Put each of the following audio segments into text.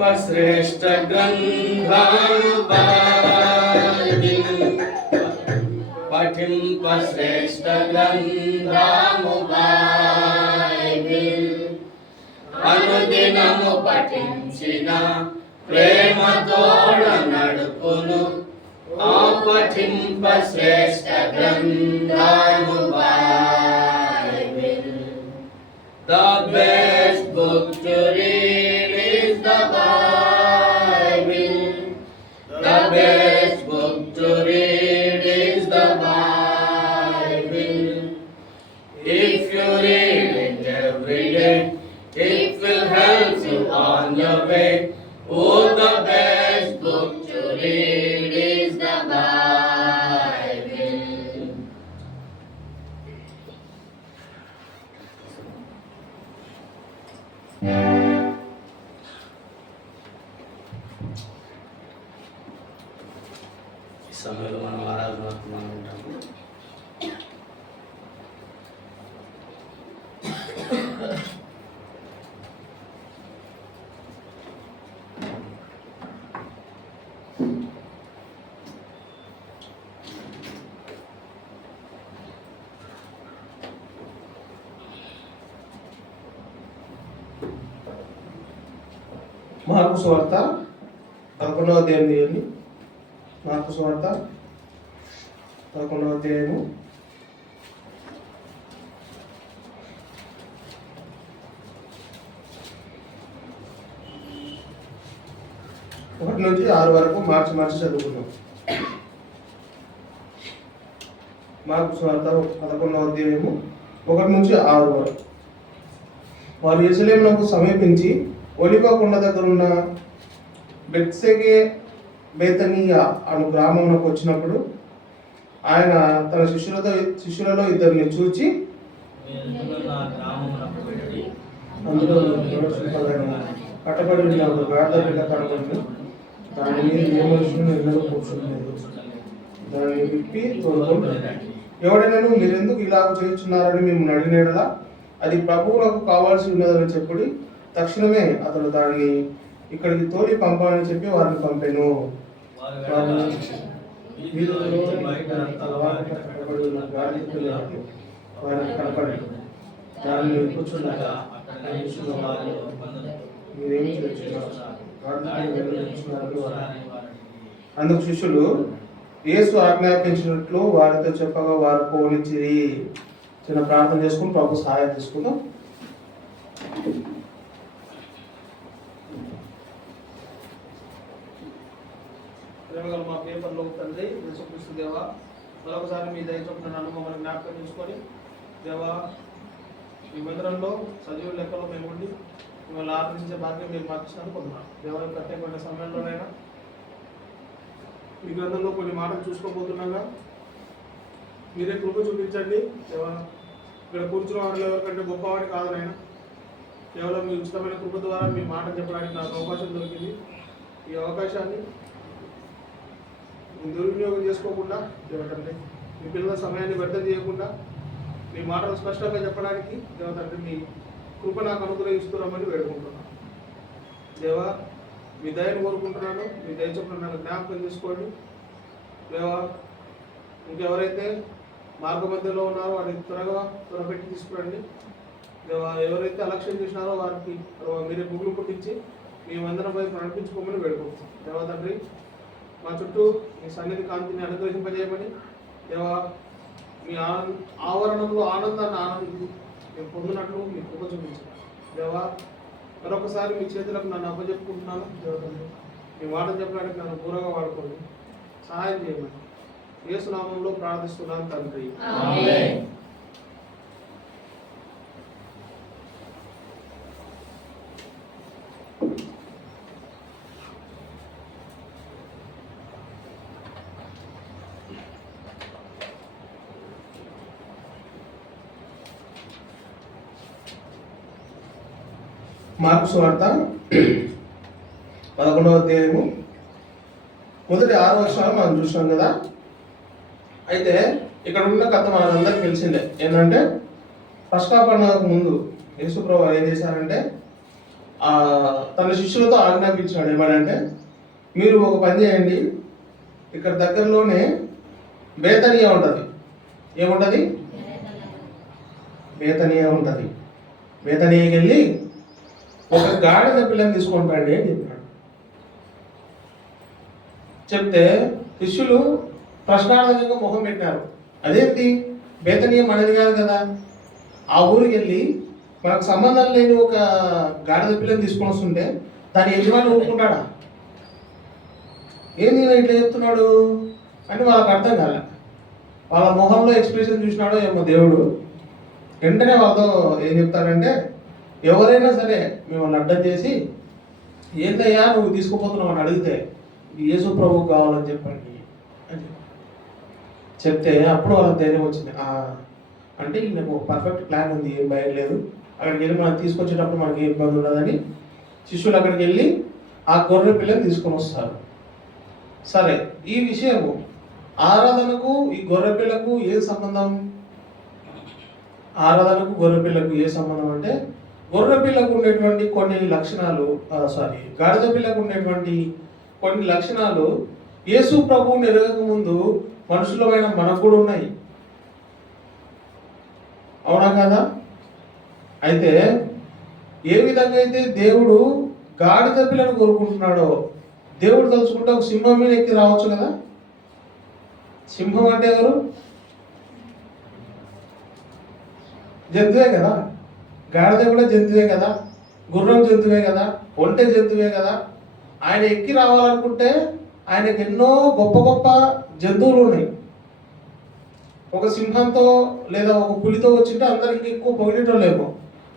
శ్రేష్ఠ గ్రంథాలు బైబిల్ పఠింప శ్రేష్ఠ గ్రంథము బైబిల్ అనుదినము పఠించిన ప్రేమతోడ నడుపును ఆ పఠింప శ్రేష్ఠ గ్రంథము Bible. The best book to read is the Bible. The best book to read is the Bible. If you read it every day, it will help you on your way. Oh, the best book to read is the Bible. ఈ సమయంలో మనం ఆరాధన ఉంటాము. Mark సువార్త 11వ అధ్యాయం తీయండి. Mark సువార్త 11వ అధ్యాయము 1 నుంచి 6 వరకు మార్చి చదువుకున్నాం. మార్కు సువార్త 11వ అధ్యాయము 1 నుంచి 6 వరకు. వారు యెరూషలేమునకు సమీపించి ఒలివ కొండ దగ్గర ఉన్న బెత్సెగే బేతనీయ అను గ్రామమునకు వచ్చినప్పుడు ఆయన తన శిష్యులలో ఇద్దరిని చూచి అందులో కట్టబడి ఉన్న ఒక గాఢ బిడ్డ కనబడి దాని మీద ఏ మనుషులను ఎన్నడూ కూర్చుండలేదు. దాన్ని విప్పి తోడుకుంటాడు. ఎవడైనా మీరెందుకు ఇలాగ చేస్తున్నారని మిమ్మల్ని అడిగినలా అది ప్రభువులకు కావాల్సి ఉన్నదని చెప్పుడి. తక్షణమే అతడు దాన్ని ఇక్కడికి తోలి పంపాలని చెప్పి వారిని పంపాను. వారికి కనపడి దాన్ని కూర్చున్నాగా మీరేమి అందుకు శిష్యులు యేసు ఆజ్ఞాపించినట్లు వారితో చెప్పగా వారు పోనిచ్చిరి. చిన్న ప్రార్థన చేసుకుని ప్రభు సహాయం తీసుకుందాం. ప్రేమగల మా పేపర్లో తండ్రి యేసుక్రీస్తు దేవా, మరొకసారి మీ దయ చొప్పున నన్ను మమ్మల్ని జ్ఞాపకం చేసుకొని దేవా ఈ మందిరంలో సజీవ లెక్కలో మేము ఉండి మిమ్మల్ని ఆరాధించే భాగ్యం మీరు మాకు ఇచ్చినందుకు పొందున్నాం. దేవా ప్రత్యేకమైన సమయంలోనైనా మీ గ్రంథంలో కొన్ని మాటలు చూసుకోబోతున్నాగా మీరే కృప చూపించండి. దేవా ఇక్కడ కూర్చున్న వారిలో ఎవరికంటే గొప్పవాడి కాదు నాయన, కేవలం మీ ఉచితమైన కృప ద్వారా మీ మాట చెప్పడానికి నాకు అవకాశం దొరికింది. ఈ అవకాశాన్ని దుర్వినియోగం చేసుకోకుండా దేవతండ్రి మీ పిల్లల సమయాన్ని వ్యర్థం చేయకుండా మీ మాటలు స్పష్టంగా చెప్పడానికి దేవతండ్రి మీ కృప నాకు అనుగ్రహిస్తున్నామని వేడుకుంటున్నాను. దేవా మీ దయను కోరుకుంటున్నాను. మీ దయ చొప్పున నన్ను జ్ఞాపకం చేసుకోండి. దేవా ఇంకెవరైతే మార్గ మధ్యలో ఉన్నారో వారిని త్వరపెట్టి తీసుకురండి. దేవా ఎవరైతే అలక్ష్యం చేసినారో వారికి మీరే గుగ్గులు పుట్టించి మీ వందనపై నడిపించుకోమని వేడుకుంటున్నాం. దేవా తండ్రి మా చుట్టూ మీ సన్నిధి కాంతిని అనుగ్రహింపజేయమని దేవా మీ ఆవరణంలో ఆనందాన్ని మేము పొందినట్లు మీ కృప చూపించారు. దేవా మరొకసారి మీ చేతులకు నన్ను అప్పచెప్పుకుంటున్నాను. దేవతండ్రి మీ మాట చెప్పడానికి నన్ను పూర్వగా వాడుకోండి, సహాయం చేయమని యేసు నామములో ప్రార్థిస్తున్నాను తండ్రి. మార్కు సువార్త 11వ అధ్యాయము మొదటి 6 వర్షాలు మనం చూసినాం కదా. అయితే ఇక్కడ ఉన్న కథ మనందరికి తెలిసిందే. ఏంటంటే పస్కా పండుగకు ముందు యేసుప్రభువు ఏం చేశారంటే తన శిష్యులతో ఆజ్ఞాపించాడు. ఏమనంటే, మీరు ఒక పని చేయండి, ఇక్కడ దగ్గరలోనే బేతనియా ఉంటుంది. ఏముంటుంది? బేతనియా ఉంటుంది. బేతనియాకి వెళ్ళి ఒక గాడిద పిల్లని తీసుకొని రండి అని చెప్పాడు. చెప్తే శిష్యులు ప్రశ్నార్థకంగా ముఖం పెట్టారు. అదేంటి, బేతనియా మనది కాదు కదా, ఆ ఊరికి వెళ్ళి మనకు సంబంధం లేని ఒక గాడిద పిల్లని తీసుకొని వస్తుంటే దాని యజమాని ఊరుకుంటాడా? ఏంది ఇట్లా చెప్తున్నాడు అంటే వాళ్ళకి అర్థం కాలే. వాళ్ళ మొహంలో ఎక్స్ప్రెషన్ చూసినాడో ఏమో దేవుడు. వెంటనే వాళ్ళతో ఏం చెప్తాడంటే, ఎవరైనా సరే మిమ్మల్ని అడ్డం చేసి ఏందయ్యా నువ్వు తీసుకుపోతున్నావు అని అడిగితే యేసు ప్రభువు కావాలని చెప్పండి అని చెప్తే అప్పుడు వాళ్ళకి ధైర్యం వచ్చింది. అంటే ఈయనకు పర్ఫెక్ట్ ప్లాన్ ఉంది, ఏం భయం లేదు, అక్కడికి వెళ్ళి మనం తీసుకొచ్చేటప్పుడు మనకి ఏం ఇబ్బంది ఉండదని శిష్యులు అక్కడికి వెళ్ళి ఆ గొర్రె పిల్లని తీసుకొని వస్తారు. సరే, ఈ విషయము ఆరాధనకు ఈ గొర్రె పిల్లకు ఏ సంబంధం? ఆరాధనకు గొర్రె పిల్లకు ఏ సంబంధం అంటే, గొర్రె పిల్లకు ఉండేటువంటి కొన్ని లక్షణాలు, గాడిద పిల్లకు ఉండేటువంటి కొన్ని లక్షణాలు యేసు ప్రభువుని ఎరగక ముందు మనుషులమైన మనకు కూడా ఉన్నాయి. అవునా కదా? అయితే ఏ విధంగా అయితే దేవుడు గాడిద పిల్లను కోరుకుంటున్నాడో, దేవుడు తలుచుకుంటే ఒక సింహం మీద ఎక్కి రావచ్చు కదా. సింహం అంటే ఎవరు? జంతువే కదా. గాడిద కూడా జంతువే కదా, గుర్రం జంతువే కదా, ఒంటె జంతువే కదా. ఆయన ఎక్కి రావాలనుకుంటే ఆయనకు ఎన్నో గొప్ప గొప్ప జంతువులు ఉన్నాయి. ఒక సింహంతో లేదా ఒక పులితో వచ్చింటే అందరికి ఎక్కువ పొగిడేటోళ్ళేమో,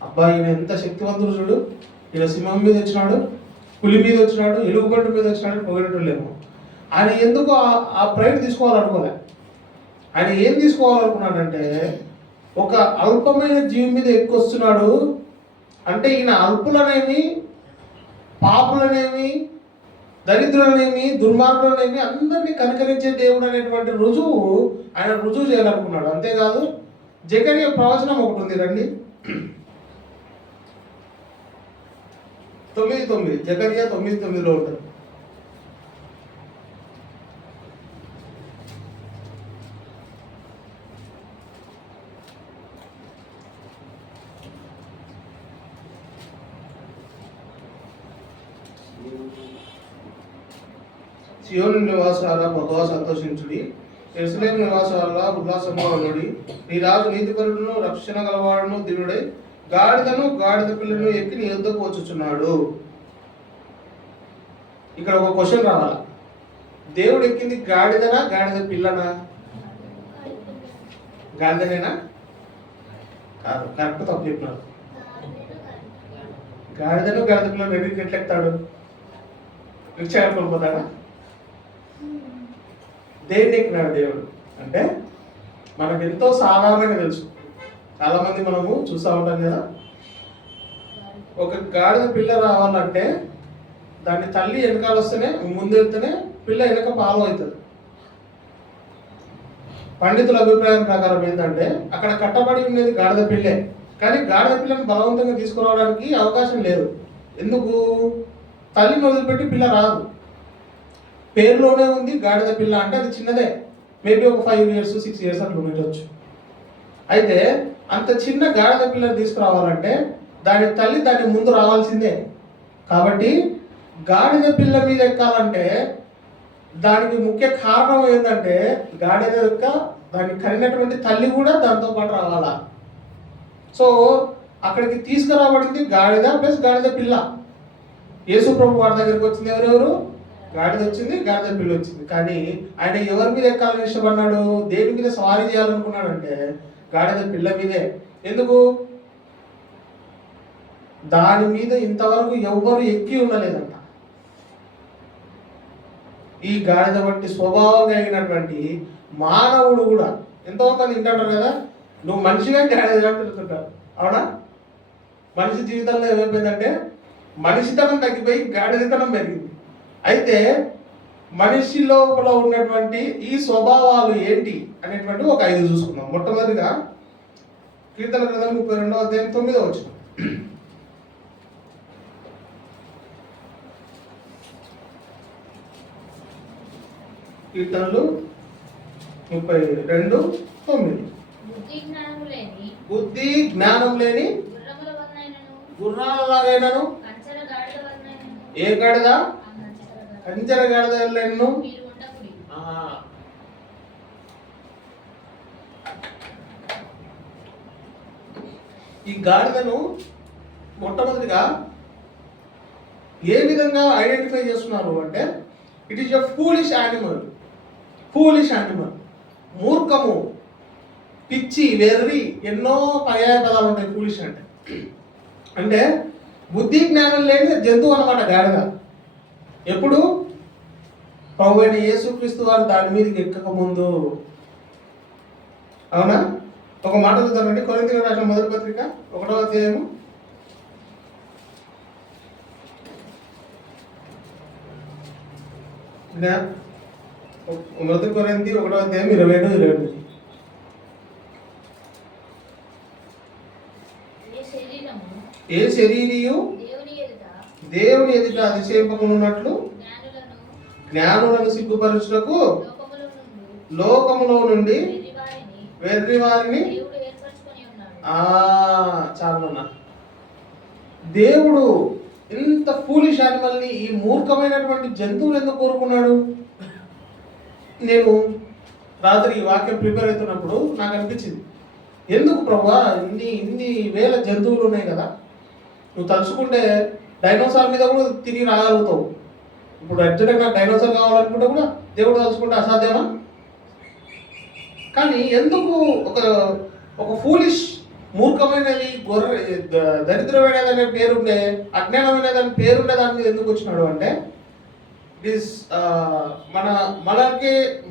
అబ్బా ఈయన ఎంత శక్తివంతుడు చూడు, ఈయన సింహం మీద వచ్చినాడు, పులి మీద వచ్చినాడు, ఎలుగుబంటి మీద వచ్చినాడు పొగిడేటోళ్ళేమో. ఆయన ఎందుకు ఆ ప్రైడ్ తీసుకోవాలనుకోలే. ఆయన ఏం తీసుకోవాలనుకున్నాడంటే, ఒక అల్పమైన జీవి మీద ఎక్కువస్తున్నాడు అంటే ఈయన అల్పులనేమి, పాపులనేమి, దరిద్రులనేమి, దుర్మార్గులనేమి అందరినీ కనికరించే దేవుడు అనేటువంటి రుజువు ఆయన రుజువు చేయాలనుకున్నాడు. అంతేకాదు, జకర్యా ప్రవచనం ఒకటి ఉంది, రండి 9:9, జకర్యా 9:9లో ఉంటుంది. సియోను నివాసాల బహుగా సంతోషించుడి, యెరూషలేము నివాసాల ఉల్లాసంగా ఉండుడి. నీ రాజు నీతిపరుడును రక్షణ గలవాడును దినుడై గాడిదను గాడిద పిల్లను ఎక్కి నీ యొద్దకు వచ్చుచున్నాడు. ఇక్కడ ఒక క్వశ్చన్ రావాలా, దేవుడు ఎక్కింది గాడిదనా గాడిద పిల్లనా? గాడిదనేనా? కాదు, కరెక్ట్ తప్పు చెప్పినారు. గాడిదను గాడిద పిల్లను రెండింటికి ఎట్లా ఎక్కుతాడు? రిక్షా కోల్పోతాడా? దేన్ని ఎక్కినాడు దేవుడు అంటే మనకు ఎంతో సాధారణంగా తెలుసు. చాలా మంది మనము చూస్తూ ఉంటాం కదా, ఒక గాడిద పిల్ల రావాలంటే దాన్ని తల్లి వెనకాల వస్తేనే, ముందు వెళ్తేనే పిల్ల వెనక ఫాలో అవుతుంది. పండితుల అభిప్రాయం ప్రకారం ఏంటంటే అక్కడ కట్టబడి ఉండేది గాడిద పిల్లే, కానీ గాడిద పిల్లని బలవంతంగా తీసుకురావడానికి అవకాశం లేదు. ఎందుకు? తల్లిని వదిలిపెట్టి పిల్ల రాదు. పేరులోనే ఉంది గాడిద పిల్ల అంటే అది చిన్నదే, మేబీ ఒక 5 years 6 years అట్లా ఉండొచ్చు. అయితే అంత చిన్న గాడిద పిల్లని తీసుకురావాలంటే దాని తల్లి దాని ముందు రావాల్సిందే. కాబట్టి గాడిద పిల్ల మీద ఎక్కాలంటే దానికి ముఖ్య కారణం ఏంటంటే గాడిద యొక్క దాన్ని కనినటువంటి తల్లి కూడా దాంతో పాటు రావాలా. సో అక్కడికి తీసుకురాబడింది గాడిద ప్లస్ గాడిద పిల్ల. యేసు ప్రభు వారి దగ్గరికి వచ్చింది ఎవరెవరు? గాడిద వచ్చింది, గాడిద పిల్ల వచ్చింది. కానీ ఆయన ఎవరి మీద ఎక్కాలని ఇష్టపడ్డాడు? దేని మీద సవారీ చేయాలనుకున్నాడంటే గాడిద పిల్ల మీదే. ఎందుకు? దాని మీద ఇంతవరకు ఎవ్వరు ఎక్కి ఉండలేదంట. ఈ గాడిద వంటి స్వభావం కలిగినటువంటి మానవుడు కూడా, ఎంతో మంది వింటారు కదా, నువ్వు మనిషిగా గాడిదగా తిరుగుతుంటావు. అవునా? మనిషి జీవితంలో ఏమైపోయిందంటే మనిషితనం తగ్గిపోయి గాడిదతనం పెరిగింది. అయితే మనిషి లోపల ఉన్నటువంటి ఈ స్వభావాలు ఏంటి అనేటువంటి ఒక 5 చూసుకుందాం. మొట్టమొదటిగా కీర్తన గ్రంథం 32వ అధ్యాయం 9వ వచనం. కీర్తనలు 32:9. బుద్ధి జ్ఞానం లేని గుర్రాలలాగైనను ఏ గాడిద కంచెర గాడిదలను ఈ గాడిదను మొట్టమొదటిగా ఏ విధంగా ఐడెంటిఫై చేస్తున్నారు అంటే it is a foolish animal. మూర్ఖము, పిచ్చి, వెర్రి, ఎన్నో పర్యాయ పదాలు ఉంటాయి ఫూలిష్ అంటే బుద్ధి జ్ఞానం లేని జంతువు అన్నమాట గాడిద. ఎప్పుడు ప్రభువైన యేసుక్రీస్తు వారు దాని మీదకి ఎక్కక ముందు. అవునా? ఒక మాట చూద్దామండి. కొరింథీయులకు రాసిన మొదటి పత్రిక 1వ అధ్యాయము మొదటి కొరింథీ 1వ అధ్యాయం 27-28. ఏ శరీరియు దేవుని ఎదుట అతిశయింపకున్నట్లు జ్ఞానులను సిగ్గుపరచుటకు లోకములో నుండి వెర్రి వారిని చాలా దేవుడు ఇంత ఫూలిష్ యానిమల్ని, ఈ మూర్ఖమైనటువంటి జంతువులు ఎందుకు కోరుకున్నాడు? నేను రాత్రి ఈ వాక్యం ప్రిపేర్ అవుతున్నప్పుడు నాకు అనిపించింది, ఎందుకు ప్రభువా ఇన్ని వేల జంతువులు ఉన్నాయి కదా, నువ్వు తలుచుకుంటే డైనోసార్ మీద కూడా తిరిగి రాగలుగుతావు. ఇప్పుడు అర్జెంట్గా నాకు డైనోసార్ కావాలనుకుంటే కూడా దేవుడు తలుచుకుంటే అసాధ్యమా? కానీ ఎందుకు ఒక ఫూలిష్, మూర్ఖమైనది, దరిద్రమైనదనే పేరుండే, అజ్ఞానమైనదని పేరుండే దాని మీద ఎందుకు వచ్చినాడు అంటే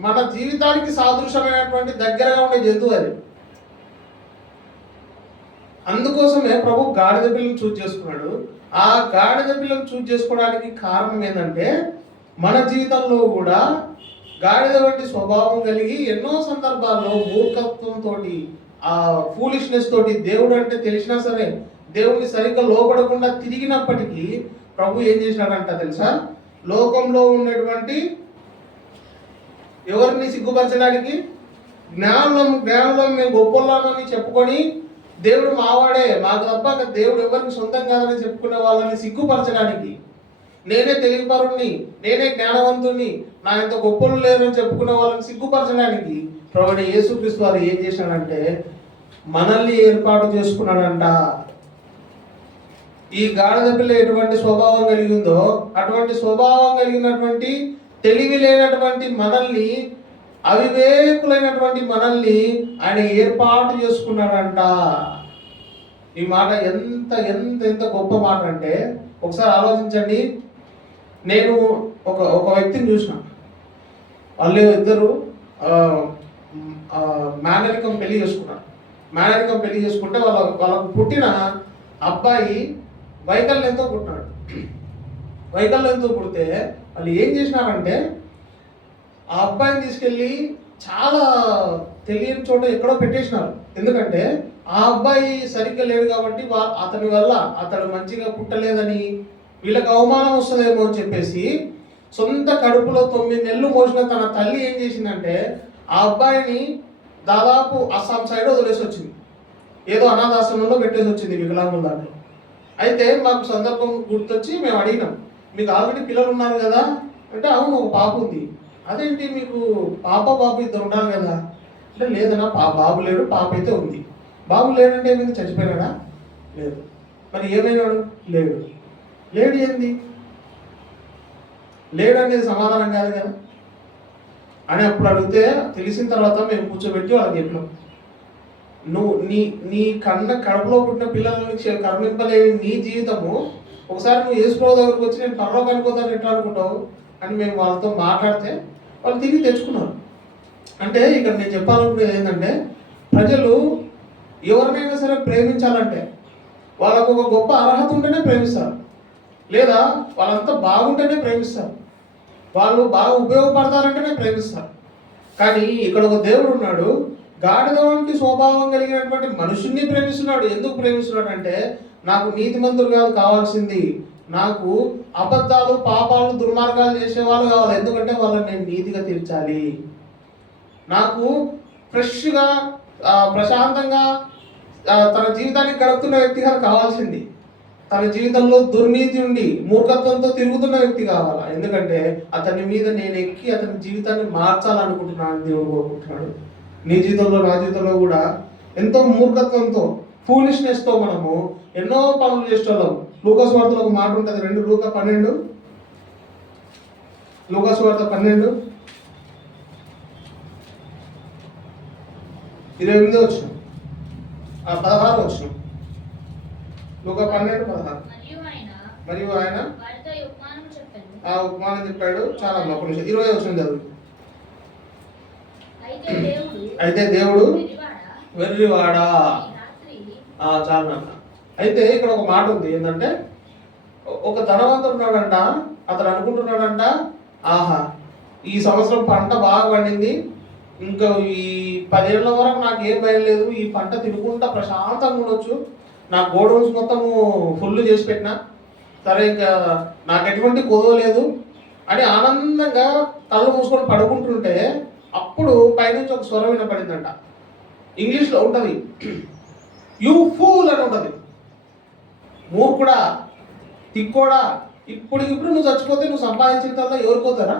మన జీవితానికి సాదృశ్యమైనటువంటి దగ్గరగా ఉండే జంతువు అది. అందుకోసమే ప్రభు గాడిద పిల్లని చూజ్ చేసుకున్నాడు. ఆ గాడిద పిల్లని చూజ్ చేసుకోవడానికి కారణం ఏంటంటే మన జీవితంలో కూడా గాడిద వంటి స్వభావం కలిగి ఎన్నో సందర్భాల్లో మూర్ఖత్వంతో, ఆ ఫూలిష్నెస్ తోటి దేవుడు అంటే తెలిసినా సరే దేవుడిని సరిగ్గా లోపడకుండా తిరిగినప్పటికీ ప్రభు ఏం చేసినాడంట తెలుసా? లోకంలో ఉన్నటువంటి ఎవరిని సిగ్గుపరచడానికి, జ్ఞానం మేము గొప్పలామని చెప్పుకొని దేవుడు మావాడే, మాకు తప్ప దేవుడు ఎవరికి సొంతం కాదని చెప్పుకునే వాళ్ళని సిగ్గుపరచడానికి, నేనే తెలివిపరుణ్ణి, నేనే జ్ఞానవంతుణ్ణి, నా ఎంత గొప్పలు లేరని చెప్పుకునే వాళ్ళని సిగ్గుపరచడానికి ప్రభువైన యేసుక్రీస్తు వారు ఏం చేశాడంటే మనల్ని ఏర్పాటు చేసుకున్నాడంట. ఈ గాడిద పిల్ల ఎటువంటి స్వభావం కలిగి ఉందో అటువంటి స్వభావం కలిగినటువంటి, తెలివి లేనటువంటి మనల్ని, అవివేకులైనటువంటి మనల్ని ఆయన ఏర్పాటు చేసుకున్నాడంట. ఈ మాట ఎంత ఎంత ఎంత గొప్ప మాట అంటే ఒకసారి ఆలోచించండి. నేను ఒక వ్యక్తిని చూసిన, వాళ్ళు ఇద్దరు మేనరికం పెళ్లి చేసుకున్నారు. మేనరికం పెళ్లి చేసుకుంటే వాళ్ళకు పుట్టిన అబ్బాయి వైకల్యంతో పుట్టినాడు. వైకల్యంతో పుడితే వాళ్ళు ఏం చేసినారంటే ఆ అబ్బాయిని తీసుకెళ్ళి చాలా తెలియని చోట ఎక్కడో పెట్టేసినారు. ఎందుకంటే ఆ అబ్బాయి సరిగ్గా లేడు కాబట్టి అతని వల్ల అతడు మంచిగా పుట్టలేదని వీళ్ళకి అవమానం వస్తుందేమో అని చెప్పేసి సొంత కడుపులో 9 నెలలు మోసిన తన తల్లి ఏం చేసిందంటే ఆ అబ్బాయిని దాదాపు అస్సాం సైడ్ వదిలేసి వచ్చింది. ఏదో అనాథాశ్రమంలో పెట్టేసి వచ్చింది వికలాంగుల దాంట్లో. అయితే మాకు సందర్భం గుర్తొచ్చి మేము అడిగినాం, మీకు ఆల్రెడీ పిల్లలు ఉన్నారు కదా అంటే, అవును ఒక పాప ఉంది. అదేంటి మీకు బాబు ఇద్దరు ఉండాలి కదా అంటే, లేదన్నా బాబు లేడు, పాప అయితే ఉంది. బాబు లేడంటే ఏమైంది, చచ్చిపోయినాడా? లేదు. మరి ఏమైనాడు? లేడు. లేడు ఏంది? లేడు అనేది సమాధానం కాదు కదా అని అప్పుడు అడిగితే తెలిసిన తర్వాత మేము కూర్చోబెట్టి వాళ్ళకి చెప్పినాం, నువ్వు నీ కడుపులో పుట్టిన పిల్లలని కరుణింపలేని నీ జీవితము ఒకసారి నువ్వు యేసుప్రభువు దగ్గరకు వచ్చి నేను పరలోకానికి పోతాను ఎట్లా అనుకుంటావు అని మేము వాళ్ళతో మాట్లాడితే వాళ్ళు తిరిగి తెచ్చుకున్నారు. అంటే ఇక్కడ నేను చెప్పాలనుకునేది ఏంటంటే, ప్రజలు ఎవరినైనా సరే ప్రేమించాలంటే వాళ్ళకు ఒక గొప్ప అర్హత ఉంటేనే ప్రేమిస్తారు, లేదా వాళ్ళంతా బాగుంటేనే ప్రేమిస్తారు, వాళ్ళు బాగా ఉపయోగపడతారంటేనే ప్రేమిస్తారు. కానీ ఇక్కడ ఒక దేవుడు ఉన్నాడు, గాడిద వంటి స్వభావం కలిగినటువంటి మనుషుల్ని ప్రేమిస్తున్నాడు. ఎందుకు ప్రేమిస్తున్నాడు అంటే, నాకు నీతిమంతులు కాదు కావాల్సింది, నాకు అబద్ధాలు, పాపాలు, దుర్మార్గాలు దుర్మార్గాలు చేసే వాళ్ళు కావాలి. ఎందుకంటే వాళ్ళని నేను నీతిగా తీర్చాలి. నాకు ఫ్రెష్గా ప్రశాంతంగా తన జీవితాన్ని గడుపుతున్న వ్యక్తి కావాల్సింది. తన జీవితంలో దుర్నీతి ఉండి మూర్ఖత్వంతో తిరుగుతున్న వ్యక్తి కావాలా. ఎందుకంటే అతని మీద నేను ఎక్కి అతని జీవితాన్ని మార్చాలనుకుంటున్నాను దేవుడు కోరుకుంటున్నాడు. నీ జీవితంలో నా జీవితంలో కూడా ఎంతో మూర్ఖత్వంతో ఫూలిష్నెస్తో మనము ఎన్నో పనులు చేసేవాళ్ళం. లూకాసు వార్తలో ఒక మాట ఉంటుంది, 2 లూకా 12, లూకాసు వార్త 12 28 వచ్చిన 16 వచ్చిన లూకా 12:16. మరియు ఆయన ఆ ఉపమానం చెప్పాడు. చాలా ఒక నిమిషం 20 వచ్చిన చదువు. అయితే దేవుడు వెర్రివాడా. చాలా నాన్న. అయితే ఇక్కడ ఒక మాట ఉంది, ఏంటంటే ఒక ధనవంతుడు ఉన్నాడంట. అతను అనుకుంటున్నాడంట, ఆహా ఈ సంవత్సరం పంట బాగా పండింది, ఇంకా ఈ 10 ఏళ్ల వరకు నాకు ఏం భయం లేదు, ఈ పంట తినుకుంటా ప్రశాంతంగా ఉండొచ్చు, నా గోడౌన్స్ మొత్తము ఫుల్ చేసి పెట్టినా సరే, ఇంకా నాకు ఎటువంటి కొదవ లేదు అని ఆనందంగా కళ్ళు మూసుకొని పడుకుంటుంటే అప్పుడు పైనుంచి ఒక స్వరం వినపడిందంట. ఇంగ్లీష్లో ఉంటుంది, యూ ఫూల్ అని ఉంటుంది. మూర్ఖుడా, తిక్కోడా, ఇప్పుడు నువ్వు చచ్చిపోతే నువ్వు సంపాదించిన తర్వాత ఎవరికి పోతారా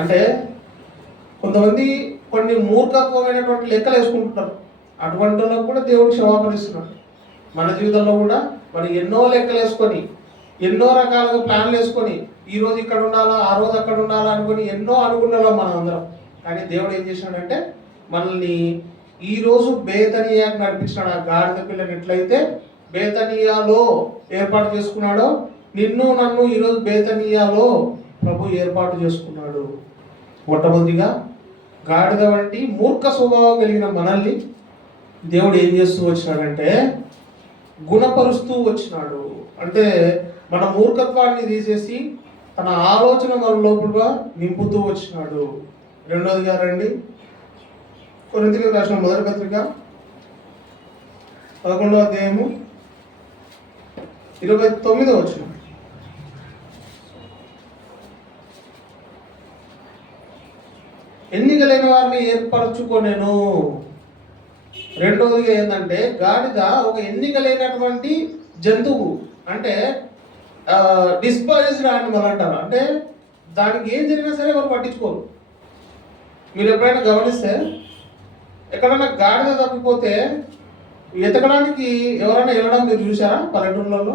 అంటే కొంతమంది కొన్ని మూర్ఖత్వమైనటువంటి లెక్కలు వేసుకుంటున్నారు. అటువంటి వాళ్ళకు కూడా దేవుడు క్షమాపణిస్తున్నాడు. మన జీవితంలో కూడా మనం ఎన్నో లెక్కలు వేసుకొని ఎన్నో రకాలుగా ప్లాన్లు వేసుకొని ఈ రోజు ఇక్కడ ఉండాలా, ఆ రోజు అక్కడ ఉండాలా అనుకుని ఎన్నో అనుకున్నాలో మనం అందరం. కానీ దేవుడు ఏం చేసినాడంటే మనల్ని ఈ రోజు బేతనియాకు నడిపించినాడు. ఆ గాడిద పిల్లని ఎట్లయితే బేతనియాలో ఏర్పాటు చేసుకున్నాడో నిన్ను నన్ను ఈరోజు బేతనియాలో ప్రభు ఏర్పాటు చేసుకున్నాడు. మొట్టమొదటిగా గాడిద వంటి మూర్ఖ స్వభావం కలిగిన మనల్ని దేవుడు ఏం చేస్తూ వచ్చినాడంటే గుణపరుస్తూ వచ్చినాడు. అంటే మన మూర్ఖత్వాన్ని తీసేసి తన ఆలోచన మన లోపల నింపుతూ వచ్చినాడు. రెండోదిగా రండి, కొరింథీయులకు రాసిన మొదటి పత్రిక 11వ అధ్యాయము 29వ వచనం. ఎన్నికలైన వారిని ఏర్పరచుకొనెను. రెండోదిగా ఏంటంటే గాడిద ఒక ఎన్నికలైనటువంటి జంతువు, అంటే డిస్పాయిజ్డ్ యానిమల్ అంటారు. అంటే దానికి ఏం జరిగినా సరే వాళ్ళు పట్టించుకోరు. మీరు ఎప్పుడైనా గమనిస్తే ఎక్కడైనా గాడిద తప్పిపోతే వెతకడానికి ఎవరైనా వెళ్ళడం మీరు చూసారా? పల్లెటూళ్ళలో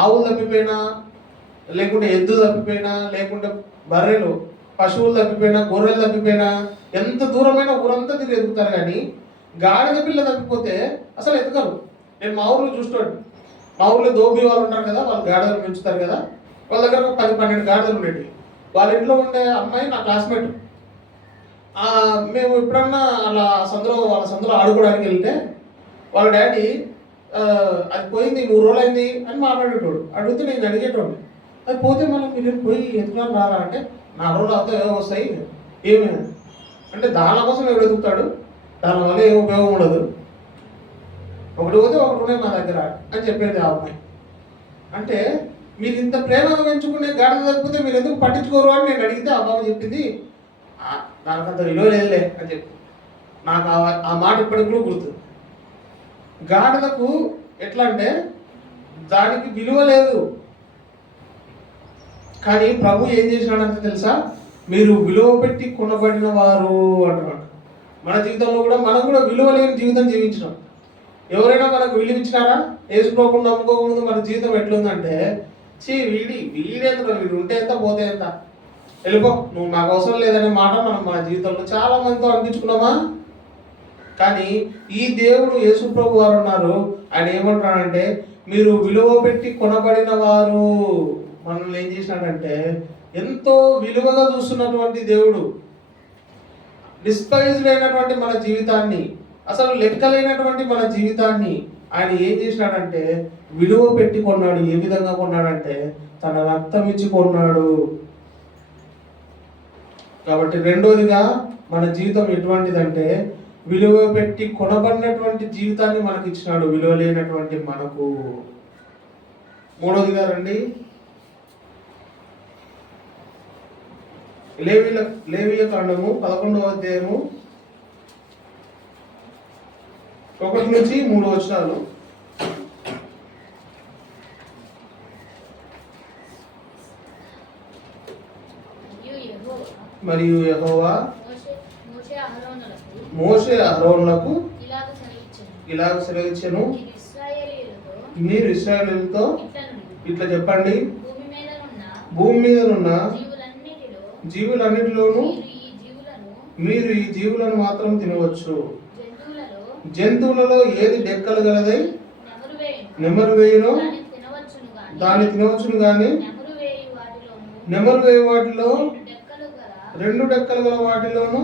ఆవులు తప్పిపోయినా, లేకుంటే ఎద్దు తప్పిపోయినా, లేకుంటే బర్రెలు పశువులు తప్పిపోయినా, గొర్రెలు తప్పిపోయినా ఎంత దూరమైన ఊరంతా తిరిగి ఎదుగుతారు. కానీ గాడిద పిల్ల తప్పిపోతే అసలు ఎతకరు. నేను మా ఊర్లో చూస్తాడు, మా ఊర్లో దోబి వాళ్ళు ఉంటారు కదా, వాళ్ళు గాడిదలు పెంచుతారు కదా, వాళ్ళ దగ్గర 10-12 గాడిదలు ఉండేవి. వాళ్ళ ఇంట్లో ఉండే అమ్మాయి నా క్లాస్మేట్. మేము ఎప్పుడన్నా అలా వాళ్ళ సందులో ఆడుకోవడానికి వెళ్తే వాళ్ళ డాడీ అది పోయింది 3 రోజులు అయింది అని మాట్లాడేటోడు. అడిగితే నేను అడిగేటోడు, అది పోతే మళ్ళీ మీరు పోయి ఎత్తుకుని రారా అంటే 4 రోజులు అవుతాయి, ఏమో వస్తాయి, ఏమి అంటే దాని కోసం ఎవడు ఎదుగుతాడు, దానివల్ల ఏం ఉపయోగం ఉండదు, ఒకటి పోతే ఒకటి ఉన్నాయి మా దగ్గర అని చెప్పేది ఆ అమ్మాయి. అంటే మీరు ఇంత ప్రేమగా పెంచుకునే గాడిద తప్పితే మీరు ఎందుకు పట్టించుకోరు అని నేను అడిగితే ఆ బాబు చెప్పింది, దానికంత విలువ లేదులే అని చెప్పి. నాకు ఆ మాట ఇప్పటికి కూడా గుర్తు. గాడిదకు ఎట్లా అంటే దానికి విలువ లేదు, కానీ ప్రభు ఏం చేసినాడంటే తెలుసా, మీరు విలువ పెట్టి కొనబడిన వారు అంటున్నాడు. మన జీవితంలో కూడా మనం కూడా విలువ లేని జీవితం జీవించినాం. ఎవరైనా మనకు విలువ ఇచ్చినారా? వేసుకోకుండా నమ్ముకోకముందు మన జీవితం ఎట్లుందంటే, వీడేంద్ర వీడు ఉంటే ఎంత పోతే ఎంత, వెళ్ళిపో నువ్వు నాకు అవసరం లేదనే మాట మనం మన జీవితంలో చాలా మందితో అనిపించుకున్నామా? కానీ ఈ దేవుడు యేసు ప్రభు వారు ఉన్నారు, ఆయన ఏమంటున్నాడంటే మీరు విలువ పెట్టి కొనబడిన వారు. మనల్ని ఏం చేసినాడంటే ఎంతో విలువగా చూస్తున్నటువంటి దేవుడు డిస్పైజ్డ్ అయినటువంటి మన జీవితాన్ని, అసలు లెక్కలేనటువంటి మన జీవితాన్ని ఆయన ఏం చేసినాడంటే విలువ పెట్టి కొన్నాడు. ఏ విధంగా కొన్నాడంటే తన రక్తం ఇచ్చి కొన్నాడు. కాబట్టి రెండోదిగా మన జీవితం ఎటువంటిదంటే విలువ పెట్టి కొనబడినటువంటి జీవితాన్ని మనకి ఇచ్చినాడు, విలువ లేనటువంటి మనకు. మూడవదిగా రండి, లేవియ కాండము 11వ అధ్యాయము 1 నుంచి 3 వచనాలు. మరియు యెహోవా మోషే అహరోనులకు ఇలాగ సెలవిచ్చెను, మీరు ఇశ్రాయేలీయులతో ఇట్లా చెప్పండి, భూమి మీద ఉన్న జీవులన్నిటిలోనూ మీరు ఈ జీవులను మాత్రం తినవచ్చు. జంతువులలో ఏది డెక్కలు గలదై నెమరు వేయునో దాన్ని తినవచ్చును గాని నెమరు వేయి వాటిలో 2 డెక్కలు గల వాటిలోను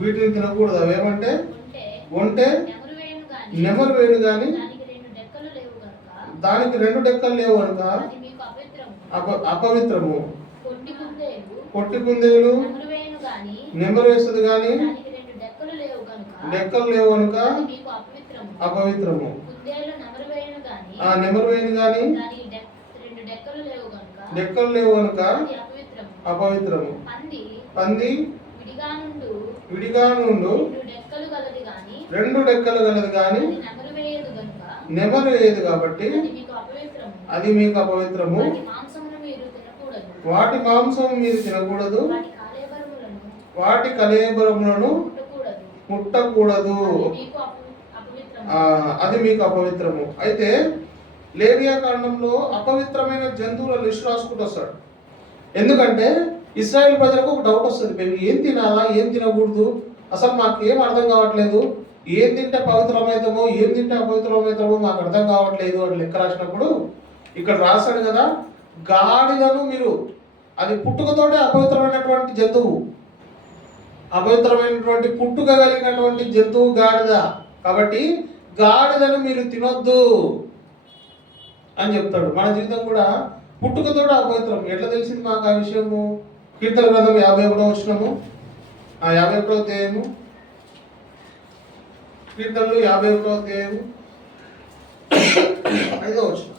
వీటిని తినకూడదు. అవేమంటే ఒంటె, నెమరు వేయును గాని దానికి 2 డెక్కలు లేవు కనుక అపవిత్రము. పొట్టి కుందేలు నెమరు వేస్తుంది కానీ డెక్కలు లేవు కనుక అపవిత్రము. ఆ నెమరు వేయును కానీ డెక్కలు లేవు కనుక అపవిత్రము. పంది విడిగా నుండు 2 డెక్కలు గలది కానీ నెమరు వేయదు కాబట్టి అది మీకు అపవిత్రము. వాటి మాంసం మీరు తినకూడదు, వాటి కళేబరములను ముట్టకూడదు, అది మీకు అపవిత్రము. అయితే లేవియా కాండంలో అపవిత్రమైన జంతువుల లిస్ట్ రాసుకుంటూ వస్తాడు. ఎందుకంటే ఇశ్రాయేల్ ప్రజలకు ఒక డౌట్ వస్తుంది, మేము ఏం తినాలా ఏం తినకూడదు, అసలు మాకు ఏం అర్థం కావట్లేదు, ఏం తింటే పవిత్రమవుతామో ఏం తింటే అపవిత్రమవుతామో మాకు అర్థం కావట్లేదు అని లెక్క రాసినప్పుడు ఇక్కడ రాశాడు కదా, గాడిదను మీరు, అది పుట్టుకతోటే అపవిత్రమైనటువంటి జంతువు, అపవిత్రమైనటువంటి పుట్టుక కలిగినటువంటి జంతువు గాడిద, కాబట్టి గాడిదను మీరు తినొద్దు అని చెప్తాడు. మన జీవితం కూడా పుట్టుకతోటే అపవిత్రం. ఎట్లా తెలిసింది మాకు ఆ విషయము? కీర్తన గ్రంథం 51వ వచనము, 51వ అధ్యాయము, కీర్తనలు 51వ అధ్యాయము 5వ వచనం.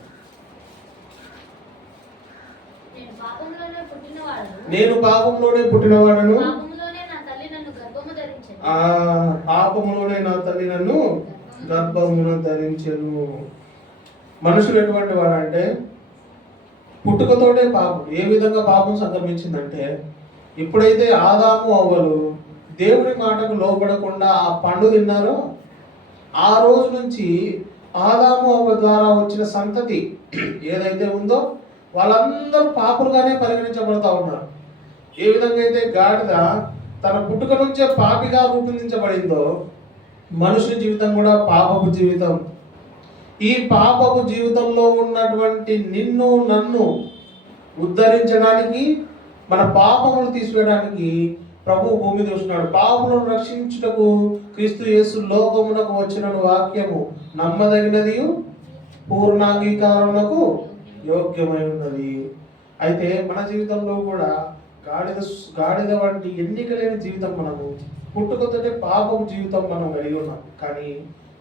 నేను పాపంలోనే పుట్టినవాడను, పాపములోనే నా తల్లి నన్ను గర్భమున ధరించెను. మనుషులు ఎటువంటి వారంటే పుట్టుకతోటే పాపం. ఏ విధంగా పాపం సంక్రమించిందంటే, ఎప్పుడైతే ఆదాము అవ్వలు దేవుని మాటకు లోబడకుండా ఆ పండు తిన్నారో ఆ రోజు నుంచి ఆదాము అవ్వ ద్వారా వచ్చిన సంతతి ఏదైతే ఉందో వాళ్ళందరూ పాపులుగానే పరిగణించబడతా ఉన్నారు. ఏ విధంగా అయితే గాడిద తన పుట్టుక నుంచే పాపిగా రూపొందించబడిందో మనుషుల జీవితం కూడా పాపపు జీవితం. ఈ పాపపు జీవితంలో ఉన్నటువంటి నిన్ను నన్ను ఉద్ధరించడానికి, మన పాపములు తీసివేయడానికి ప్రభు భూమి చూస్తున్నాడు. పాపములను రక్షించుటకు క్రీస్తు యేసు లోకమునకు వచ్చిన వాక్యము నమ్మదగినది, పూర్ణాంగీకారమునకు యోగ్యమై ఉన్నది. అయితే మన జీవితంలో కూడా గాడిద వంటి ఎన్నిక లేని జీవితం, మనము పుట్టుకతోటే పాపం జీవితం మనం కలిగి ఉన్నాం. కానీ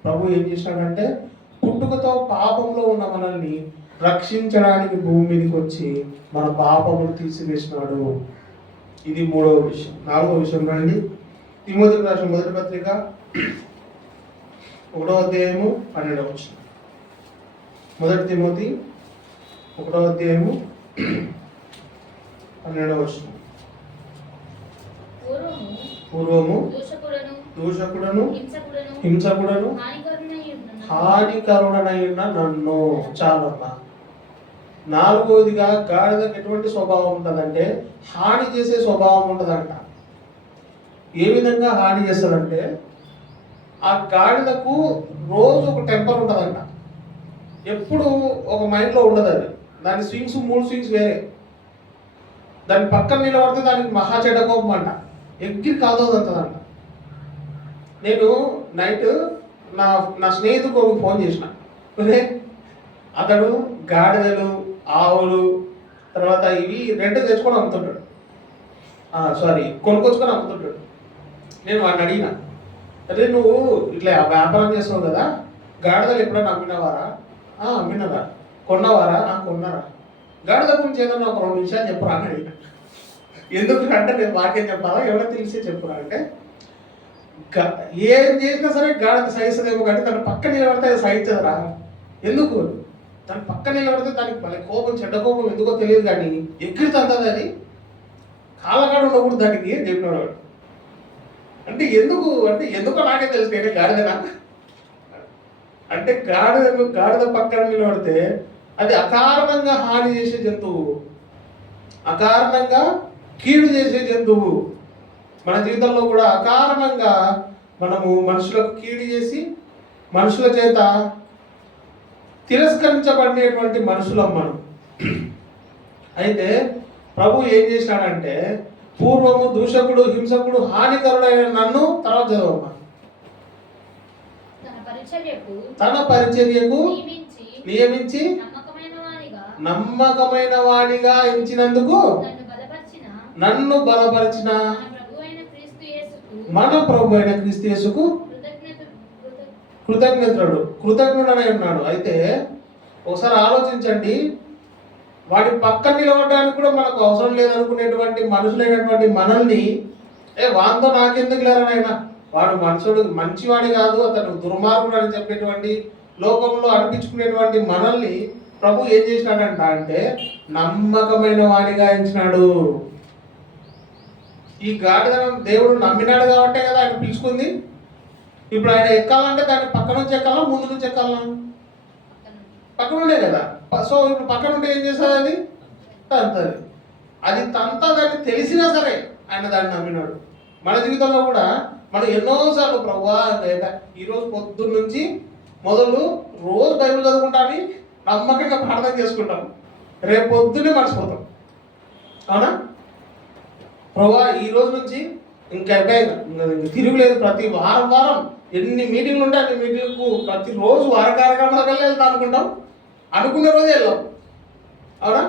ప్రభు ఏం చేశాడంటే పుట్టుకతో పాపంలో ఉన్న మనల్ని రక్షించడానికి భూమి మీదకి వచ్చి మన పాపములు తీసివేసినాడు. ఇది 3వ విషయం. 4వ విషయం రండి, తిమోతికి రాసిన మొదటి పత్రిక 1వ అధ్యాయము 12వ వచనం. మొదటి తిమోతి 1వ అధ్యాయము 12వ వచనం. పూర్వము దూషకుడను హింసకుడను హానికరుడనైన నన్ను. చాలమ్మా. 4వదిగా గాడిదకు ఎటువంటి స్వభావం ఉంటుందంటే హాని చేసే స్వభావం ఉంటుందంట. ఏ విధంగా హాని చేస్తుందంటే, ఆ గాడిదకు రోజు ఒక టెంపర్ ఉంటుందంట. ఎప్పుడు ఒక మైండ్లో ఉండదు అది. దాని స్వింగ్స్ 3 స్వింగ్స్ వేరే. దాని పక్కన నిలబడితే దానికి మహా చెడ్డ కోపం అంట, ఎగ్గిరి కాదోదంటదంట. నేను నైట్ నా స్నేహితుడికి ఒక ఫోన్ చేసిన, అతడు గాడిదలు ఆవులు తర్వాత ఇవి రెంట్ తెచ్చుకొని అమ్ముతుంటాడు, కొనుక్కొచ్చుకొని అమ్ముతుంటాడు. నేను వాడిని అడిగిన, అదే నువ్వు ఇట్లా వ్యాపారం చేస్తావు కదా, గాడిదలు ఎప్పుడైనా అమ్మినవారా? అమ్మినరా. కొన్నవారా? కొన్నారా? గాడిద గురించి ఏదన్నా ఒక 2 విషయాలు చెప్పురా అని అడిగిన. ఎందుకంటే నేను వాక్యం చెప్పాలా, ఎవరో తెలిసే చెప్పురా అంటే, ఏం చేసినా సరే గాడిద సహిస్తుందేమో కానీ తన పక్క నిలబడితే అది సహించదురా. ఎందుకు? తన పక్క నిలబడితే దానికి మళ్ళీ కోపం, చెడ్డ కోపం ఎందుకో తెలియదు కానీ ఎక్కిరి తంతది అది, కాళ్ళగాడు ఉండకూడదు దానికి అని చెప్పినాడు వాడు. అంటే ఎందుకో నాకే తెలుసు, నేనే గాడిదనా అంటే గాడిద పక్కన నిలబడితే అది అకారణంగా హాని చేసే జంతువు, అకారణంగా కీడు చేసే జంతువు. మన జీవితంలో కూడా అకారణంగా మనము మనుషులకు కీడు చేసి మనుషుల చేత తిరస్కరించబడినటువంటి మనుషులం మనం. అయితే ప్రభు ఏం చేసినాడంటే, పూర్వము దూషకుడు, హింసకుడు, హానికరుడైన నన్ను, తర్వాత చదవమ్మా, తన పరిచర్యకు నియమించి నమ్మకమైన వాడిగా ఎంచినందుకు నన్ను బలపరిచిన మన ప్రభు అయిన క్రీస్తు యేసుకు కృతజ్ఞుడనై ఉన్నాడు. అయితే ఒకసారి ఆలోచించండి, వాడి పక్కన నిలబడడానికి కూడా మనకు అవసరం లేదనుకునేటువంటి మనుషులైనటువంటి మనల్ని, వాంతో నాకెందుకు లేరనైనా, వాడు మంచివాడి కాదు, అతను దుర్మార్గుడు అని చెప్పేటువంటి లోకంలో అనిపించుకునేటువంటి మనల్ని ప్రభు ఏం చేసినాడంట అంటే నమ్మకమైన వాడిగా ఎంచినాడు. ఈ గాడిదను దేవుడు నమ్మినాడు కాబట్టే కదా ఆయన పిలుచుకుంది. ఇప్పుడు ఆయన ఎక్కాలంటే దాన్ని పక్క నుంచి ఎక్కాలా, ముందు నుంచి ఎక్కాలా? పక్కన ఉండే కదా. సో ఇప్పుడు పక్కన ఉంటే ఏం చేస్తుంది? అది తంతది. అది తంతదని తెలిసినా సరే ఆయన దాన్ని నమ్మినాడు. మన జీవితంలో కూడా మనం ఎన్నోసార్లు ప్రభువా ఈరోజు పొద్దున్న నుంచి మొదలు రోజు బైబిల్ చదువుకుంటామని నమ్మకంగా ప్రార్థన చేసుకుంటాం, రేపు పొద్దున్నే మర్చిపోతాం. అవునా? ప్రభువా ఈ రోజు నుంచి ఇంకా తిరుగులేదు, ప్రతి వారం ఎన్ని మీటింగ్లు ఉంటాయి అన్ని మీటింగ్కు ప్రతిరోజు వార కార్యక్రమాలకు వెళ్తాం అనుకుంటాం, అనుకునే రోజు వెళ్ళాం. అవునా?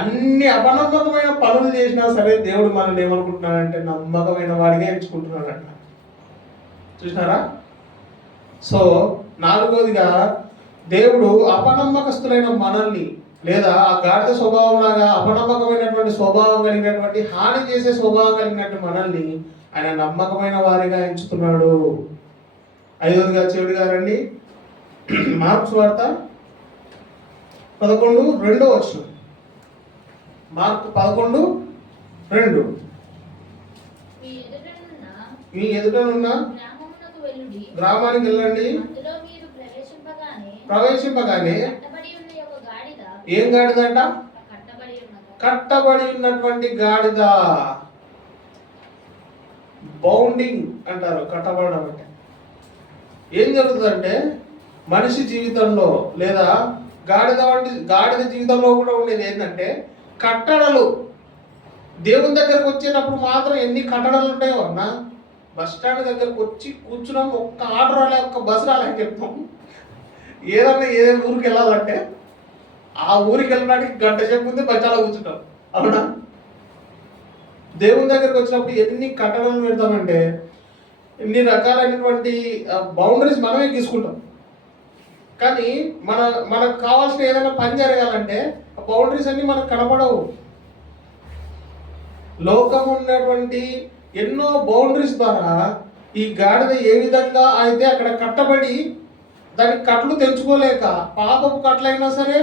అన్ని అపనమ్మకమైన పనులు చేసినా సరే దేవుడు మనల్ని ఏమనుకుంటున్నాడంటే నమ్మకమైన వాడిగా ఎంచుకుంటున్నాడంట. చూసినారా? సో 4వదిగా దేవుడు అపనమ్మకస్తులైన మనల్ని, లేదా ఆ గాడిద స్వభావం లాగా అపనమ్మకమైనటువంటి స్వభావం కలిగినటువంటి, హాని చేసే స్వభావం కలిగినటువంటి మనల్ని ఆయన నమ్మకమైన వారిగా ఎంచుతున్నాడు. 5వదిగా చివరిగా రండి, మార్కు సువార్త 11:2. మార్కు 11:2. మీ ఎదుటనున్న గ్రామానికి వెళ్ళండి, ప్రవేశింపగానే ఏం గాడిదంట? కట్టబడి ఉన్నటువంటి గాడిద. బౌండింగ్ అంటారు కట్టబడడం అంటే. ఏం జరుగుతుందంటే మనిషి జీవితంలో లేదా గాడిద జీవితంలో కూడా ఉండేది ఏంటంటే కట్టడలు. దేవుని దగ్గరకు వచ్చేటప్పుడు మాత్రం ఎన్ని కట్టడలు ఉంటాయో అన్నా, బస్ స్టాండ్ దగ్గరకు వచ్చి కూర్చున్నాం, ఒక్క ఆర్డర్ రాలే, ఒక్క బస్సు రాలని చెప్తాం. ఏదన్నా ఏ ఊరికి వెళ్ళాలంటే ఆ ఊరికి వెళ్ళడానికి గంట సేపు ముందే బస్టాలో కూర్చుంటాం. అవునా? దేవుని దగ్గరకు వచ్చినప్పుడు ఎన్ని కట్టడలు పెడతామంటే ఎన్ని రకాలైనటువంటి బౌండరీస్ మనమే గీసుకుంటాం. కానీ మనకు కావాల్సిన ఏదైనా పని జరగాలంటే ఆ బౌండరీస్ అన్ని మనకు కనపడవు. లోకం ఉన్నటువంటి ఎన్నో బౌండరీస్ ద్వారా ఈ గాడిద ఏ విధంగా అయితే అక్కడ కట్టబడి దానికి కట్లు తెంచుకోలేక, పాపపు కట్లైనా సరే,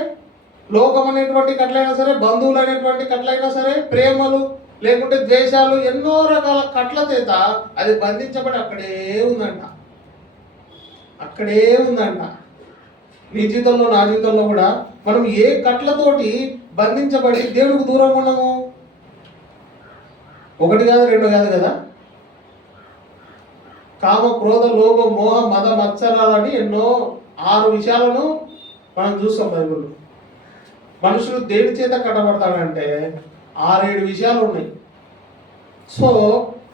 లోకం అనేటువంటి కట్లైనా సరే, బంధువులు అనేటువంటి కట్లైనా సరే, ప్రేమలు లేకుంటే ద్వేషాలు, ఎన్నో రకాల కట్ల చేత అది బంధించబడి అక్కడే ఉందంట. నీ జీవితంలో నా జీవితంలో కూడా మనం ఏ కట్లతోటి బంధించబడి దేవుడికి దూరంగా ఉన్నాము? 1 కాదు 2 కాదు కదా. కామ, క్రోధ, లోభ, మోహ, మద, మత్సరాలని ఎన్నో 6 విషయాలను మనం చూస్తాం బైబిల్లో. మనుషులు దేని చేత కట్టబడతాడంటే 6-7 విషయాలు ఉన్నాయి. సో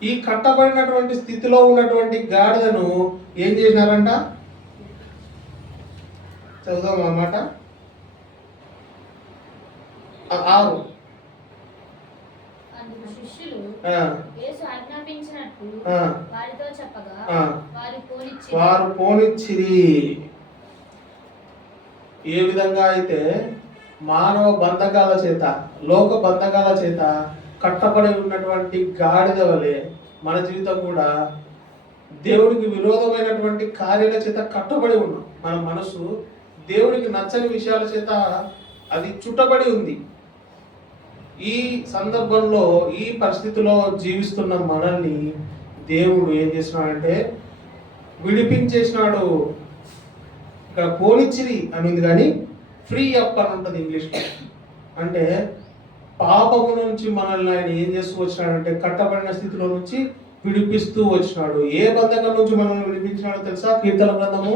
ఈ కట్టబడినటువంటి స్థితిలో ఉన్నటువంటి గాడిదను ఏం చేసినారంట? చదువుదాం అన్నమాట. 6. వారు పోనిచ్చిరి. ఏ విధంగా అయితే మానవ బంధకాల చేత, లోక బంధకాల చేత కట్టబడి ఉన్నటువంటి గాడిద వలె మన జీవితం కూడా దేవుడికి విరోధమైనటువంటి కార్యాల చేత కట్టబడి ఉన్నాం. మన మనసు దేవుడికి నచ్చని విషయాల చేత అది చుట్టబడి ఉంది. ఈ సందర్భంలో, ఈ పరిస్థితిలో జీవిస్తున్న మనల్ని దేవుడు ఏం చేస్తున్నాడంటే విడిపించేసినాడు. ఇక్కడ పోనిచ్చిరి అని ఉంది కానీ ఫ్రీ అప్ అని ఉంటుంది ఇంగ్లీష్లో. అంటే పాపము నుంచి మనల్ని ఆయన ఏం చేస్తూ వచ్చినాడంటే కట్టబడిన స్థితిలో నుంచి విడిపిస్తూ వచ్చినాడు. ఏ బంధకం నుంచి మనల్ని విడిపించినాడో తెలుసా? కీర్తన గ్రంథము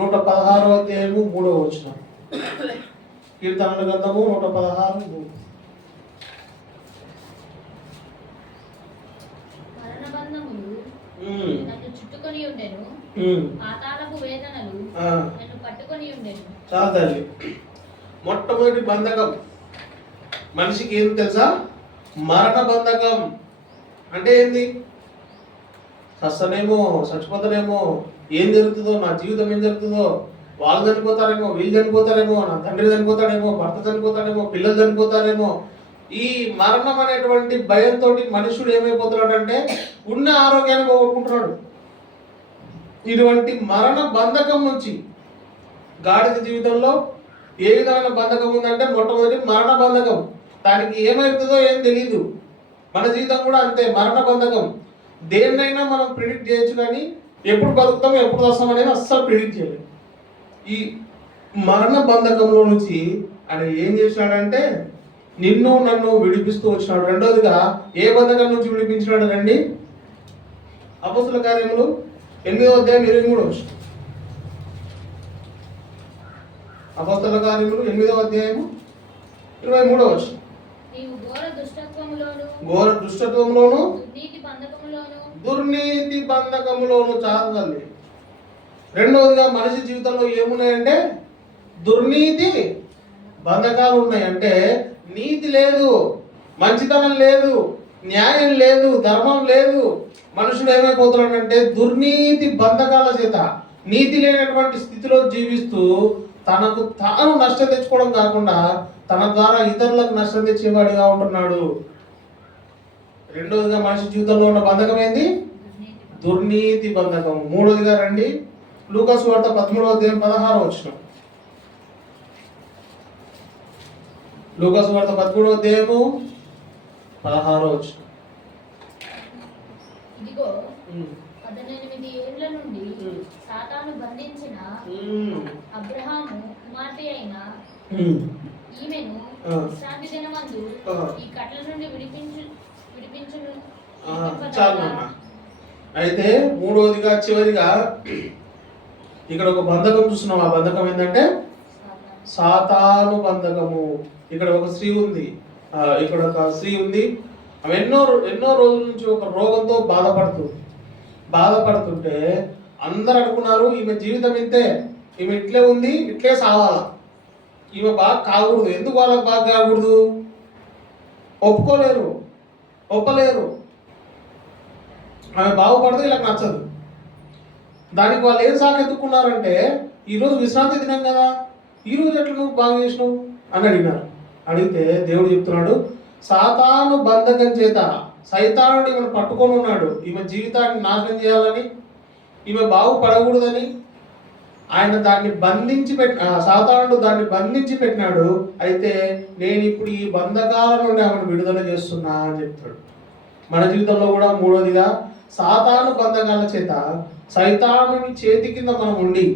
116వ అధ్యాయము 3వ వచనం. కీర్తనల గ్రంథము 116. చాలా తల్లి, మొట్టమొదటి బంధకం మనిషికి ఏంది తెలుసా? మరణ బంధకం. అంటే ఏంది? సస్తనేమో, చచ్చిపోతానేమో, ఏం జరుగుతుందో, నా జీవితం ఏం జరుగుతుందో, వాళ్ళు చనిపోతారేమో, వీళ్ళు చనిపోతారేమో, నా తండ్రి చనిపోతాడేమో, భర్త చనిపోతాడేమో, పిల్లలు చనిపోతారేమో. ఈ మరణం అనేటువంటి భయంతో మనుషుడు ఏమైపోతున్నాడంటే ఉన్న ఆరోగ్యాన్ని పోగొట్టుకుంటున్నాడు. ఇటువంటి మరణ బంధకం నుంచి గాడిద జీవితంలో ఏ విధమైన బంధకం ఉందంటే మొట్టమొదటి మరణ బంధకం. దానికి ఏమవుతుందో ఏం తెలియదు. మన జీవితం కూడా అంతే, మరణ బంధకం. దేన్నైనా మనం ప్రిడిక్ట్ చేయొచ్చు కానీ ఎప్పుడు బతుకుతాం, ఎప్పుడు వస్తాం అనేది అస్సలు ప్రిడిక్ట్ చేయలేదు. ఈ మరణ బంధకంలో నుంచి ఆయన ఏం చేసినాడంటే నిన్ను నన్ను విడిపిస్తూ వచ్చినాడు. రెండోదిగా ఏ బంధకం నుంచి విడిపించినాడు రండి. అపోస్తుల కార్యములు 8వ అధ్యాయం 23వ వచనం. అపోస్తుల కార్యములు 8వ అధ్యాయము 23వ వచనం. ఘోర దుష్టత్వములోను దుర్నీతి బంధకములోను చాలండి. రెండవదిగా మనిషి జీవితంలో ఏమున్నాయంటే దుర్నీతి బంధకాలు ఉన్నాయి. అంటే నీతి లేదు, మంచితనం లేదు, న్యాయం లేదు, ధర్మం లేదు. మనుషుడు ఏమైపోతున్నాడంటే దుర్నీతి బంధకాల చేత నీతి లేనటువంటి స్థితిలో జీవిస్తూ తనకు తాను నష్టం తెచ్చుకోవడం కాకుండా తన ద్వారా ఇతరులకు నష్టం తెచ్చేవాడిగా ఉంటున్నాడు. రెండోదిగా మనిషి జీవితంలో ఉన్న బంధకం ఏంది? దుర్నీతి బంధకం. మూడోదిగా రండి, లూకా సువార్త 13వ అధ్యాయం 16వ వచనం. లూకా సువార్త 13వ అధ్యాయము 16వ వచనం. ఇదిగో 18 ఏళ్ల నుండి సాతాను బంధించిన అబ్రహాము కుమార్తె అయిన ఈమెను విశ్రాంతి దినమందు ఈ కట్ల నుండి విడిపించును. అయితే మూడవదిగా చివరిగా ఇక్కడ ఒక బంధకం చూస్తున్నాం. ఆ బంధకం ఏంటంటే సాతాను బంధకము. ఇక్కడ ఒక స్త్రీ ఉంది, ఇక్కడ ఒక స్త్రీ ఉంది. ఆమె ఎన్నో రోజుల నుంచి ఒక రోగంతో బాధపడుతుంటే అందరు అనుకున్నారు ఈమె జీవితం ఇంతే, ఈమె ఇట్లే ఉంది, ఇట్లే సావాలా, ఈమె బాగా కాకూడదు. ఎందుకు వాళ్ళకి బాగా కాకూడదు? ఒప్పలేరు. ఆమె బాగుపడదు, వీళ్ళకి నచ్చదు. దానికి వాళ్ళు ఏం సాకెత్తుకున్నారంటే ఈరోజు విశ్రాంతి దినం కదా, ఈరోజు ఎట్లా నువ్వు బాగా చేసినావు అని అడిగితే దేవుడు చెప్తున్నాడు, సాతాను బంధకం చేత సైతానుడు ఈమెను పట్టుకొని ఉన్నాడు. ఈమె జీవితాన్ని నాశనం చేయాలని, ఈమె బాగుపడకూడదని ఆయన దాన్ని సాతానుడు దాన్ని బంధించి పెట్టినాడు. అయితే నేను ఇప్పుడు ఈ బంధకాల నుండి ఆమెను విడుదల చేస్తున్నా అని చెప్తాడు. మన జీవితంలో కూడా మూడోదిగా సాతాను బంధకాల చేత సైతానుని చేతి కింద మనం ఉండి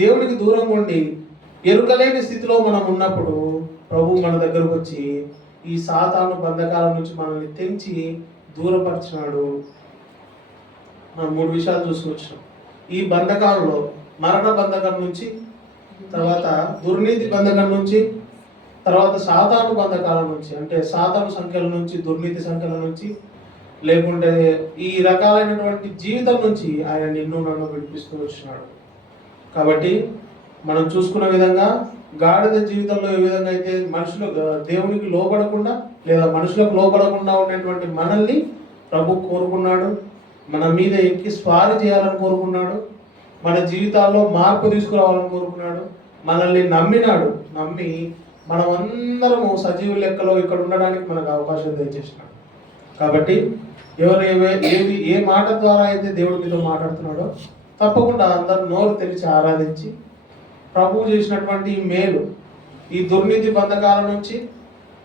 దేవునికి దూరంగా ఉండి ఎరుకలేని స్థితిలో మనం ఉన్నప్పుడు ప్రభు మన దగ్గరకు వచ్చి ఈ సాతాను బంధకాల నుంచి మనల్ని తెంచి దూరపరిచినాడు. మనం 3 విషయాలు చూసుకొచ్చాం. ఈ బంధకాలలో మరణ బంధకం నుంచి, తర్వాత దుర్నీతి బంధకం నుంచి, తర్వాత సాతాను బంధకాల నుంచి, అంటే సాతాను సంఖ్యల నుంచి, దుర్నీతి సంఖ్యల నుంచి, లేకుంటే ఈ రకాలైనటువంటి జీవితం నుంచి ఆయన నిన్ను నన్ను విడిపిస్తూ వచ్చినాడు. కాబట్టి మనం చూసుకున్న విధంగా గాడిద జీవితంలో ఏ విధంగా అయితే మనుషులు దేవునికి లోపడకుండా లేదా మనుషులకు లోపడకుండా ఉండేటువంటి మనల్ని ప్రభు కోరుకున్నాడు. మన మీద ఎక్కి స్వారీ చేయాలని కోరుకున్నాడు. మన జీవితాల్లో మార్పు తీసుకురావాలని కోరుకున్నాడు. మనల్ని నమ్మినాడు. నమ్మి మనమందరము సజీవ లెక్కలో ఇక్కడ ఉండడానికి మనకు అవకాశం దయచేసినాడు. కాబట్టి ఎవరు ఏ మాట ద్వారా అయితే దేవుడు మీతో మాట్లాడుతున్నాడో తప్పకుండా అందరూ నోరు తెరిచి ఆరాధించి ప్రభువు చేసినటువంటి ఈ మేలు, ఈ దుర్నీతి బంధకాల నుంచి,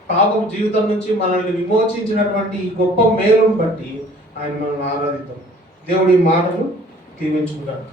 పాపపు జీవితం నుంచి మనల్ని విమోచించినటువంటి ఈ గొప్ప మేలును బట్టి ఆయన మనల్ని ఆరాధిద్దాం. దేవుడి మాటలు దీవించుకుంటాడు.